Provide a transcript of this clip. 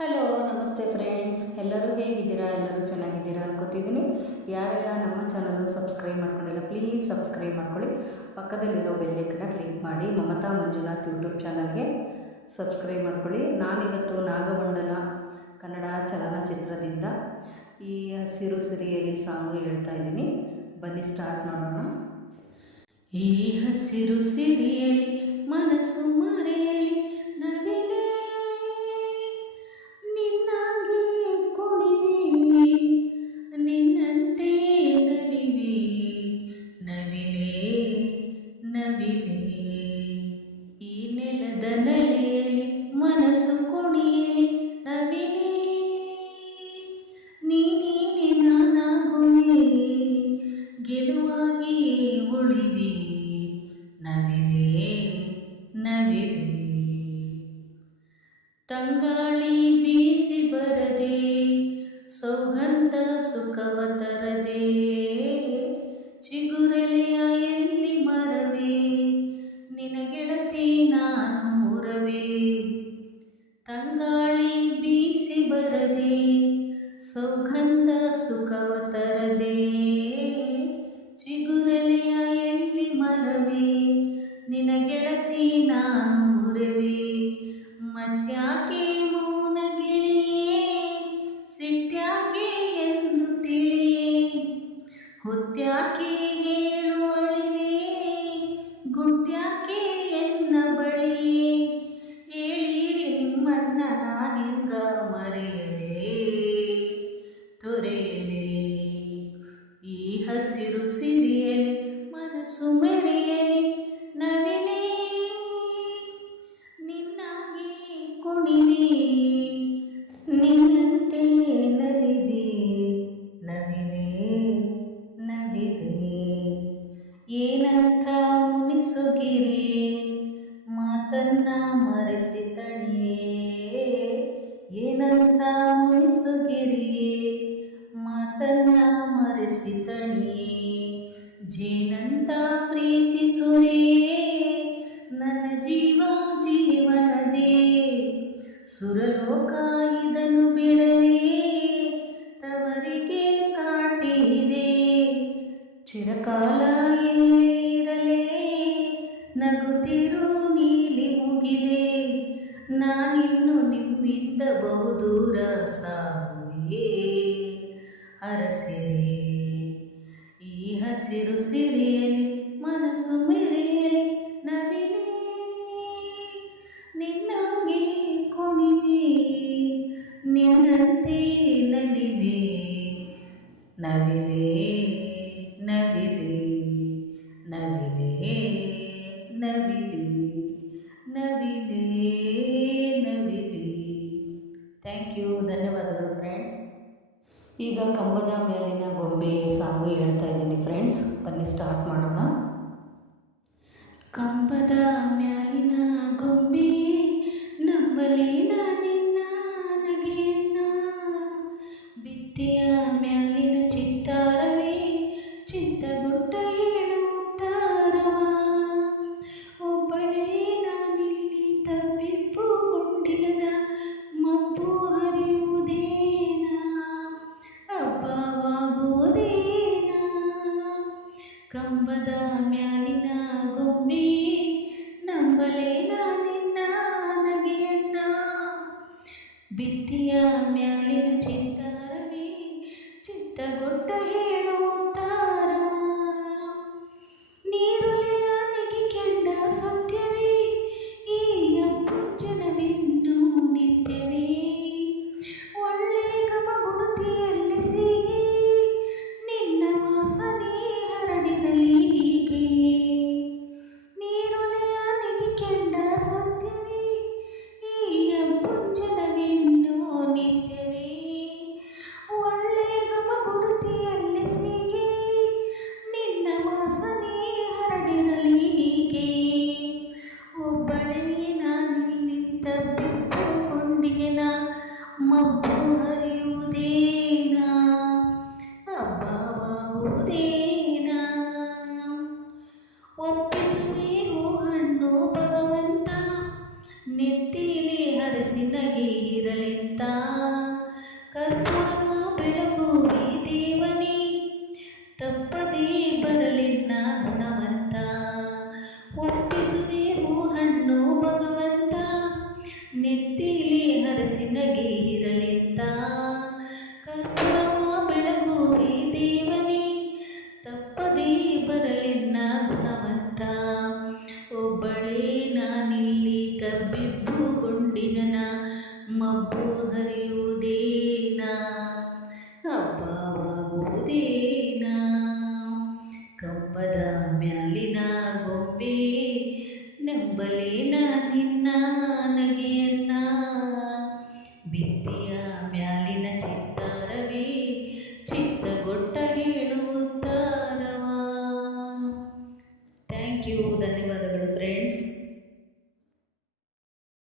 Hello ನಮಸ್ತೆ friends, ಎಲ್ಲರೂ ಹೇಗಿದ್ದೀರಾ? ಎಲ್ಲರೂ ಚೆನ್ನಾಗಿದ್ದೀರಾ ಅನ್ಕೋತಿದ್ದೀನಿ. ಯಾರೆಲ್ಲ ನಮ್ಮ ಚಾನಲ್ಲು ಸಬ್ಸ್ಕ್ರೈಬ್ ಮಾಡ್ಕೊಂಡಿಲ್ಲ ಪ್ಲೀಸ್ ಸಬ್ಸ್ಕ್ರೈಬ್ ಮಾಡ್ಕೊಳ್ಳಿ. ಪಕ್ಕದಲ್ಲಿರೋ ಬೆಲ್ಲೈಕನ್ನ ಕ್ಲಿಕ್ ಮಾಡಿ. ಮಮತಾ ಮಂಜುನಾಥ್ ಯೂಟ್ಯೂಬ್ ಚಾನಲ್ಗೆ ಸಬ್ಸ್ಕ್ರೈಬ್ ಮಾಡ್ಕೊಳ್ಳಿ. ನಾನಿವತ್ತು ನಾಗಮಂಡಲ ಕನ್ನಡ ಚಲನಚಿತ್ರದಿಂದ ಈ ಹಸಿರು ಸಿರಿಯಲ್ಲಿ ಸಾಂಗು ಹೇಳ್ತಾ ಇದ್ದೀನಿ. ಬನ್ನಿ ಸ್ಟಾರ್ಟ್ ಮಾಡೋಣ. ಈ ಹಸಿರು ಸಿರಿಯಲಿ ಮನಸ್ಸು ಮರೆಯಲಿ ನವಿಲೇ ನಿನ್ನಾಗೆ ಕುಣಿವೆ, ನಿನ್ನಂತೆ ನಲಿವೆ ನವಿಲೇ ನವಿಲೇ. ಈ ನೆಲದ ನೆಲೆಯಲಿ ಮನಸ್ಸು ಕುಣಿಯಲಿ ನವಿಲೇ, ನೀನೇ ನಾನಾಗುವೆ ಗೆಲುವಾಗಿ ಉಳಿವೆ ನವಿಲೇ ನವಿಲೇ. ತಂಗಾಳಿ ಬೀಸಿ ಬರದೆ ಸೌಗಂಧ ಸುಖವ ತರದೆ, ಚಿಗುರೆಲೆಯ ಎಲ್ಲಿ ಮರವೇ ನಿನ ಗೆಳತಿ ನಾನು ಮುರವೇ. ತಂಗಾಳಿ ಬೀಸಿ ಬರದೆ ಸೌಗಂಧ ಸುಖವ ತರದೆ, ಚಿಗುರೆಲೆಯ ಎಲ್ಲಿ ಮರವೇ ನಿನ ಗೆಳತಿ ನಾನು ಮುರವೇ. ಮತ್ಯಾಕೆ ಮೌನ ಗಿಳಿಯೇ, ಸಿಟ್ಯಾಕೆ ಎಂದು ತಿಳಿಯೇ, ಹೊತ್ಯಾಕೆ ಹೇಳು ಅಳಿಲೇ, ಗುಡ್ಯಾಕೆ ಎನ್ನ ಬಳಿಯೇ. ಹೇಳಿರಿ ನಿಮ್ಮನ್ನ ನಾ ಹೆಂಗ ಮರೆಯಲೇ ತೊರೆಯಲೇ. ಈ ಹಸಿರು ಸಿರಿಯಲಿ ಮನಸ್ಸು ಮೆರೆಯಲಿ ನವಿಲೇ, ನಿನ್ನಾಗಿ ಕುಣಿವೆ ನಿನ್ನಂತೆ ನಲಿವೆ ನವಿಲೇ ನವಿಲೇ. ಏನಂತ ಮುನಿಸುಗಿರಿ ಮಾತನ್ನ ಮರೆಸಿ ತಣಿವೆ, ಏನಂತ ಮುನಿಸುಗಿರಿ ಮಾತನ್ನ ಮರೆಸಿ ತಣಿಯೇ. ಜೇನಂತ ಪ್ರೀತಿ ಸುರಿಯೇ ನನ್ನ ಜೀವ ಜೀವನದೇ, ಸುರಲೋಕ ಇದನ್ನು ಬಿಡಲೇ ತವರಿಗೆ ಸಾಟಿ ಇದೆ. ಚಿರಕಾಲ ಇಲ್ಲೇ ಇರಲೇ ನಗುತ್ತಿರು ನೀಲಿ ಮುಗಿಲೇ, ನಾನಿನ್ನು ನಿಮ್ಮಿಂದ ಬಹುದೂರ ಸಾಗುವೆ ಅರಸಿರೆ. ಈ ಹಸಿರು ಸಿರಿಯಲಿ ಮನಸ್ಸು ಮೆರೆಯಲಿ ನವಿಲೇ, ನಿನ್ನಾಗೆ ಕುಣಿವೆ ನಿನ್ನಂತೆ ನಲಿವೆ ನವಿಲೇ ನವಿಲೇ ನವಿಲೇ ನವಿಲೇ ನವಿಲೇ ನವಿಲೇ. ಥ್ಯಾಂಕ್ ಯು, ಧನ್ಯವಾದಗಳು ಫ್ರೆಂಡ್ಸ್. ಈಗ ಕಂಬದ ಮೇಲಿನ ಗೊಂಬೆ ಸಾಂಗು ಹೇಳ್ತಾ ಇದ್ದೀನಿ ಫ್ರೆಂಡ್ಸ್. ಬನ್ನಿ ಸ್ಟಾರ್ಟ್ ಮಾಡೋಣ. ಕಂಬದ ಮ್ಯಾಲಿನ ಗೊಂಬೆ ನಂಬಲೇನ ನಿನ್ನ ನಗೆಯನ್ನ, ಬಿತ್ತೆಯ ಮ್ಯಾಲಿನ ಚಿತ್ತಾರವೇ ಚಿತ್ತಗುಟ್ಟ ಹೇಳುತ್ತಾರವ. ಒಬ್ಬಳೇ ನಾನಿಲ್ಲಿ ತಪ್ಪಿಪ್ಪುಗೊಂಡಿಯನ ಮಬ್ಬು ಹರಿಯುವುದೇನ ಹಬ್ಬವಾಗುವುದೇನ. ಕಂಬದ ಮ್ಯಾಲಿನ ಗೊಂಬೆ ನಂಬಲೇನ ನಿನ್ನ ನಗೆಯನ್ನ, ಬಿತ್ತಿಯ ಮ್ಯಾಲಿನ ಚಿತ್ತಾರವೇ ಚಿತ್ತಗೊಟ್ಟ ಹೇಳುತ್ತಾರವ. ನೀರುಲೆಯ ನೆಗೆ ಕೆಂಡ ಸತ್ಯವೇ ಈ ಅಪ್ಪುಂಜನವಿನ್ನು ನಿತ್ಯವೇ. ಒಳ್ಳೆ ಗಮಗುಡುತಿಯಲ್ಲಿ ಸೀಗೆ ನಿನ್ನ ವಾಸನೆ ಹರಡಿರಲಿ ಹೀಗೆ. ನೀರುಲೆಯ ನೆಗೆ ಕೆಂಡ ಸತ್ಯವೇ ಈ ಅಪ್ಪುಂಜನವಿನ್ನು ನಿತ್ಯವೇ. ಒಳ್ಳೆ ಗಮಗುಡುತಿಯಲ್ಲಿ ಸೀಗೆ ನಿನ್ನ ವಾಸನೆ ಹರಡಿರಲಿ ಹೀಗೆ. ಒಬ್ಬಳೇ ನಾನಿಲ್ಲಿ ತಪ್ಪಿಟ್ಟುಕೊಂಡಿಯೇನ ಮಬ್ಬು ಹರಿಯುವುದೇನ ಹಬ್ಬವಾಗುವುದೇನ. ಒಪ್ಪಿಸುವೆ ಹೂ ಹಣ್ಣು ಭಗವಂತ, ನೆತ್ತಿಲೆ ಹರಸಿ ನಗೆ ಇರಲೆಂತ. ನೆತ್ತಿಲಿ ಹರಸಿನಗೆ ಇರಲೆಂತ ಕರ್ಪೂರವ ಬೆಳಗುವೆ ದೇವನೇ ತಪ್ಪದೇ ಬರಲೆನ್ನ ಗುಣವಂತ ಒಬ್ಬಳೇ ನಾನಿಲ್ಲಿ ತಬ್ಬಿಬ್ಬುಗೊಂಡಿಗನ ಮಬ್ಬು ಹರಿಯುವುದೇನಾ ಹಬ್ಬವಾಗುವುದೇನಾ ಕಂಬದ ಮ್ಯಾಲಿನ ಗೊಂಬೆ ನಂಬಲೇನ ನಿನ್ನ ನಗೆಯ